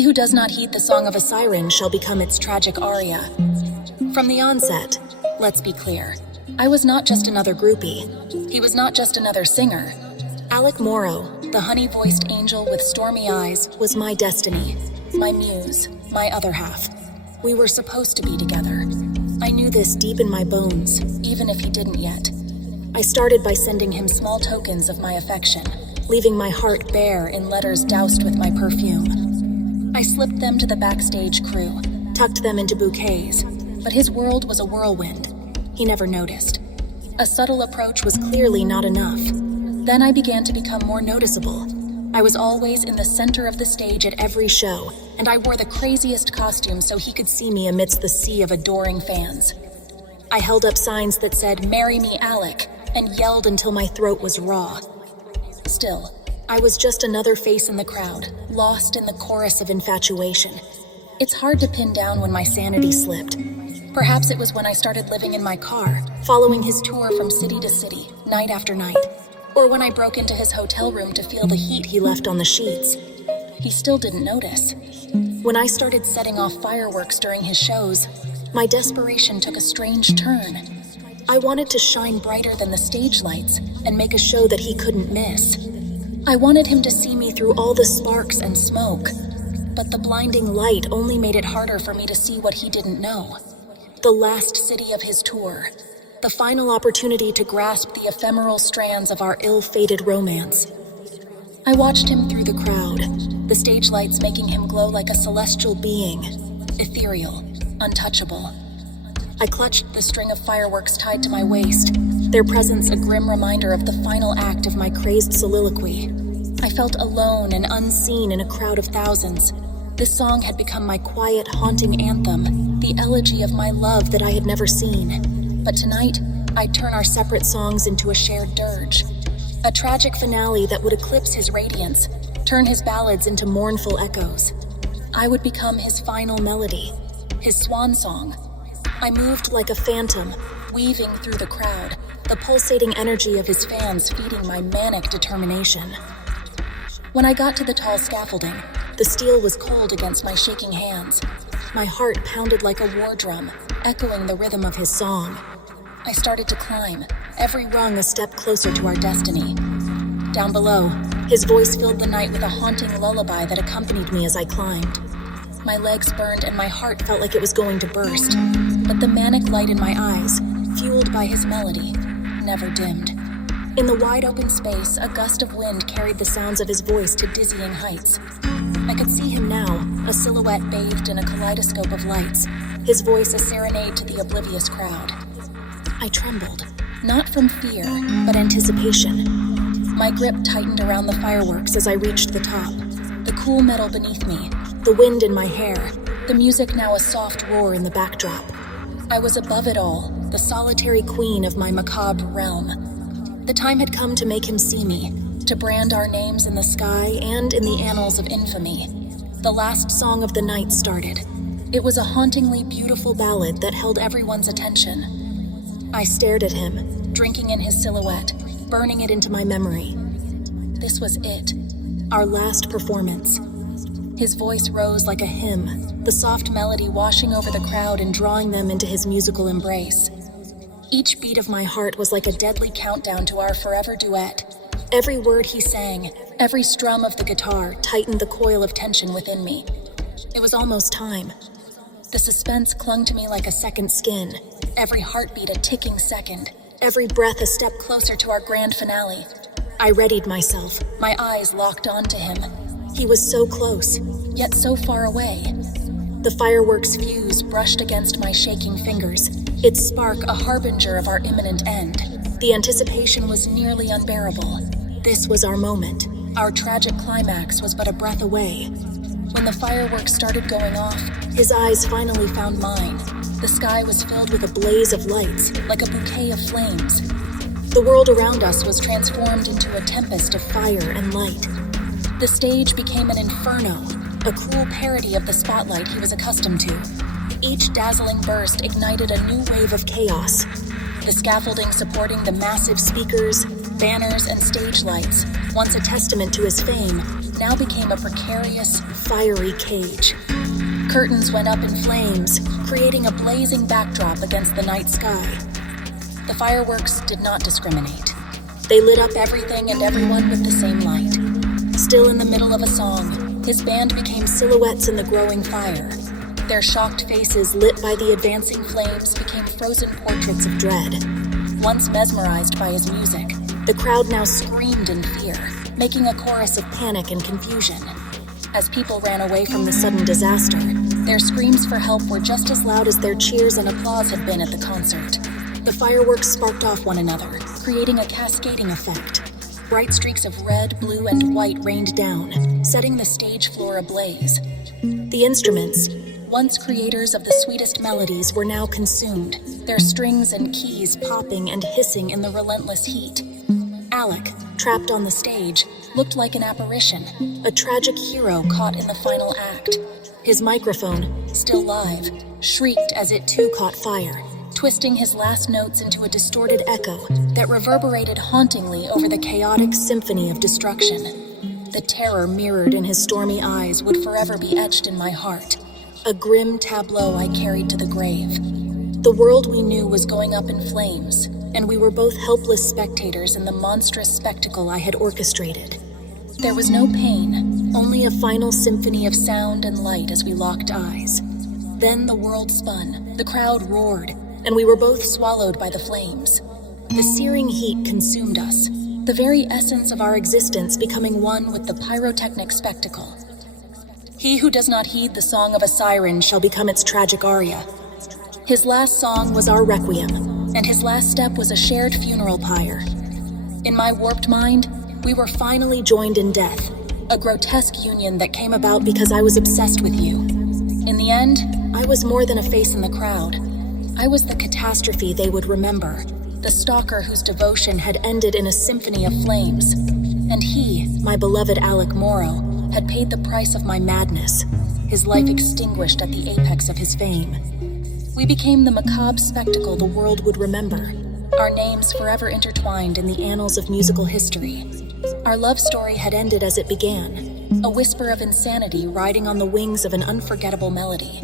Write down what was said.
He who does not heed the song of a siren shall become its tragic aria. From the onset, let's be clear, I was not just another groupie. He was not just another singer. Alec Moro, the honey-voiced angel with stormy eyes, was my destiny, my muse, my other half. We were supposed to be together. I knew this deep in my bones, even if he didn't yet. I started by sending him small tokens of my affection, leaving my heart bare in letters doused with my perfume. I slipped them to the backstage crew, tucked them into bouquets, but his world was a whirlwind. He never noticed. A subtle approach was clearly not enough. Then I began to become more noticeable. I was always in the center of the stage at every show, and I wore the craziest costumes so he could see me amidst the sea of adoring fans. I held up signs that said, "Marry me, Alec," and yelled until my throat was raw. Still, I was just another face in the crowd, lost in the chorus of infatuation. It's hard to pin down when my sanity slipped. Perhaps it was when I started living in my car, following his tour from city to city, night after night. Or when I broke into his hotel room to feel the heat he left on the sheets. He still didn't notice. When I started setting off fireworks during his shows, my desperation took a strange turn. I wanted to shine brighter than the stage lights and make a show that he couldn't miss. I wanted him to see me through all the sparks and smoke, but the blinding light only made it harder for me to see what he didn't know. The last city of his tour. The final opportunity to grasp the ephemeral strands of our ill-fated romance. I watched him through the crowd, the stage lights making him glow like a celestial being, ethereal, untouchable. I clutched the string of fireworks tied to my waist, their presence a grim reminder of the final act of my crazed soliloquy. I felt alone and unseen in a crowd of thousands. This song had become my quiet, haunting anthem, the elegy of my love that I had never seen. But tonight, I'd turn our separate songs into a shared dirge. A tragic finale that would eclipse his radiance, turn his ballads into mournful echoes. I would become his final melody, his swan song. I moved like a phantom, weaving through the crowd, the pulsating energy of his fans feeding my manic determination. When I got to the tall scaffolding, the steel was cold against my shaking hands. My heart pounded like a war drum, echoing the rhythm of his song. I started to climb, every rung a step closer to our destiny. Down below, his voice filled the night with a haunting lullaby that accompanied me as I climbed. My legs burned and my heart felt like it was going to burst, but the manic light in my eyes, fueled by his melody, never dimmed. In the wide open space, a gust of wind carried the sounds of his voice to dizzying heights. I could see him now, a silhouette bathed in a kaleidoscope of lights, his voice a serenade to the oblivious crowd. I trembled, not from fear, but anticipation. My grip tightened around the fireworks as I reached the top, the cool metal beneath me, the wind in my hair, the music now a soft roar in the backdrop. I was above it all, the solitary queen of my macabre realm. The time had come to make him see me, to brand our names in the sky and in the annals of infamy. The last song of the night started. It was a hauntingly beautiful ballad that held everyone's attention. I stared at him, drinking in his silhouette, burning it into my memory. This was it, our last performance. His voice rose like a hymn, the soft melody washing over the crowd and drawing them into his musical embrace. Each beat of my heart was like a deadly countdown to our forever duet. Every word he sang, every strum of the guitar tightened the coil of tension within me. It was almost time. The suspense clung to me like a second skin, every heartbeat a ticking second, every breath a step closer to our grand finale. I readied myself, my eyes locked onto him. He was so close, yet so far away. The fireworks fuse brushed against my shaking fingers, its spark a harbinger of our imminent end. The anticipation was nearly unbearable. This was our moment. Our tragic climax was but a breath away. When the fireworks started going off, his eyes finally found mine. The sky was filled with a blaze of lights, like a bouquet of flames. The world around us was transformed into a tempest of fire and light. The stage became an inferno, a cruel parody of the spotlight he was accustomed to. Each dazzling burst ignited a new wave of chaos. The scaffolding supporting the massive speakers, banners, and stage lights, once a testament to his fame, now became a precarious, fiery cage. Curtains went up in flames, creating a blazing backdrop against the night sky. The fireworks did not discriminate. They lit up everything and everyone with the same light. Still in the middle of a song, his band became silhouettes in the growing fire. Their shocked faces, lit by the advancing flames, became frozen portraits of dread. Once mesmerized by his music, the crowd now screamed in fear, making a chorus of panic and confusion. As people ran away from the sudden disaster, their screams for help were just as loud as their cheers and applause had been at the concert. The fireworks sparked off one another, creating a cascading effect. Bright streaks of red, blue, and white rained down, setting the stage floor ablaze. The instruments, once creators of the sweetest melodies, were now consumed, their strings and keys popping and hissing in the relentless heat. Alec, trapped on the stage, looked like an apparition, a tragic hero caught in the final act. His microphone, still live, shrieked as it too caught fire, twisting his last notes into a distorted echo that reverberated hauntingly over the chaotic symphony of destruction. The terror mirrored in his stormy eyes would forever be etched in my heart, a grim tableau I carried to the grave. The world we knew was going up in flames, and we were both helpless spectators in the monstrous spectacle I had orchestrated. There was no pain, only a final symphony of sound and light as we locked eyes. Then the world spun, the crowd roared, and we were both swallowed by the flames. The searing heat consumed us, the very essence of our existence becoming one with the pyrotechnic spectacle. He who does not heed the song of a siren shall become its tragic aria. His last song was our requiem, and his last step was a shared funeral pyre. In my warped mind, we were finally joined in death, a grotesque union that came about because I was obsessed with you. In the end, I was more than a face in the crowd. I was the catastrophe they would remember, the stalker whose devotion had ended in a symphony of flames. And he, my beloved Alec Moro, had paid the price of my madness, his life extinguished at the apex of his fame. We became the macabre spectacle the world would remember, our names forever intertwined in the annals of musical history. Our love story had ended as it began, a whisper of insanity riding on the wings of an unforgettable melody.